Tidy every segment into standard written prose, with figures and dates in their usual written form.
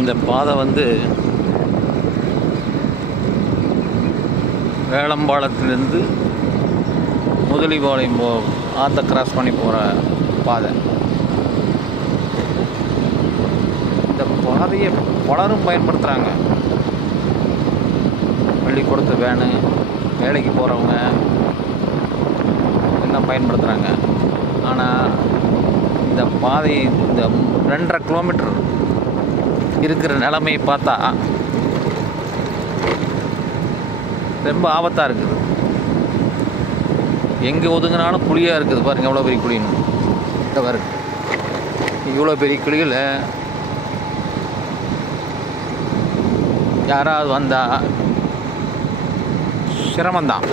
இந்த பாதை வந்து வேளம்பாளத்திலிருந்து முதலிபாளையம் ஆற்றை கிராஸ் பண்ணி போகிற பாதை. இந்த பாதையை பலரும் பயன்படுத்துகிறாங்க. பள்ளிக்கூடத்து வேனு, வேலைக்கு போகிறவங்க எல்லாம் பயன்படுத்துகிறாங்க. ஆனால் இந்த பாதை இந்த 2.5 கிலோமீட்டர் இருக்கிற நிலைமையை பார்த்தா ரொம்ப ஆபத்தாக இருக்குது. எங்கே ஒதுங்கினாலும் குழியாக இருக்குது. பாருங்கள் எவ்வளோ பெரிய குழின்னு. இந்த பாருங்க, இவ்வளோ பெரிய குழியில் யாராவது வந்தால் சிரமந்தான்.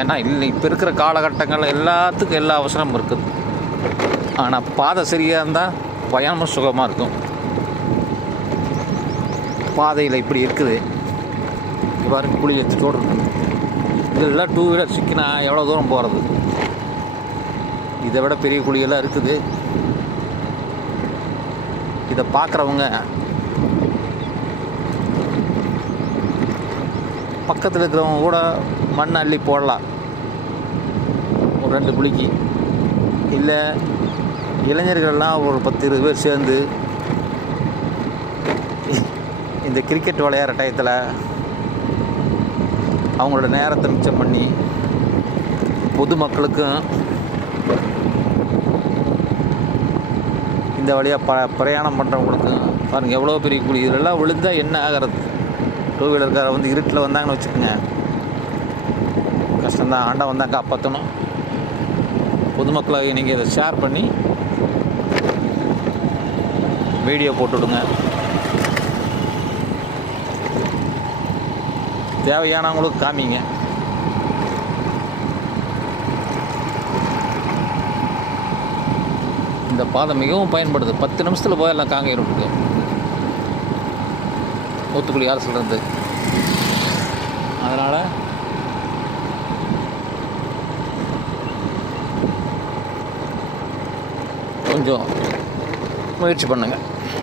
ஏன்னா இல்லை, இப்போ இருக்கிற காலகட்டங்களில் எல்லாத்துக்கும் எல்லா அவசரமும் இருக்குது. ஆனால் பாதை சரியாக இருந்தால் பயணமும் சுகமாக இருக்கும். பாதையில் இப்படி இருக்குது. பாருங்க, குழி வச்சுக்கோடு இருக்குது. இதெல்லாம் 2 வீலர் சிக்கினா எவ்வளோ தூரம் போகிறது. இதை விட பெரிய குழியெல்லாம் இருக்குது. இதை பார்க்குறவங்க பக்கத்தில் இருக்கிறவங்க கூட மண் அள்ளி போடலாம் ஒரு 2 குழிக்கு. இல்லை இளைஞர்கள்லாம் ஒரு 10-20 பேர் சேர்ந்து இந்த கிரிக்கெட் விளையாடுற டயத்தில் அவங்களோட நேரத்தை மிச்சம் பண்ணி பொதுமக்களுக்கும் இந்த வழியாக பிரயாணம் பண்ணுறவங்களுக்கும் பாருங்கள் எவ்வளோ பெரிய குழி. இதெல்லாம் விழுந்தால் என்ன ஆகிறது. 2 வீலர்கார வந்து இருட்டில் வந்தாங்கன்னு வச்சுக்கோங்க, கஷ்டம்தான். ஆண்டை வந்தால் காப்பாற்றணும். பொதுமக்களை நீங்கள் இதை ஷேர் பண்ணி வீடியோ போட்டுவிடுங்க. தேவையானவங்களுக்கு காமிங்க. இந்த பாதை மிகவும் பயன்படுது. 10 நிமிஷத்தில் போயிடலாம் காங்கேயம் ரோட்டுக்கு, ஊத்துக்குளி அரசுலேருந்து. அதனால் கொஞ்சம் முயற்சி பண்ணுங்கள்.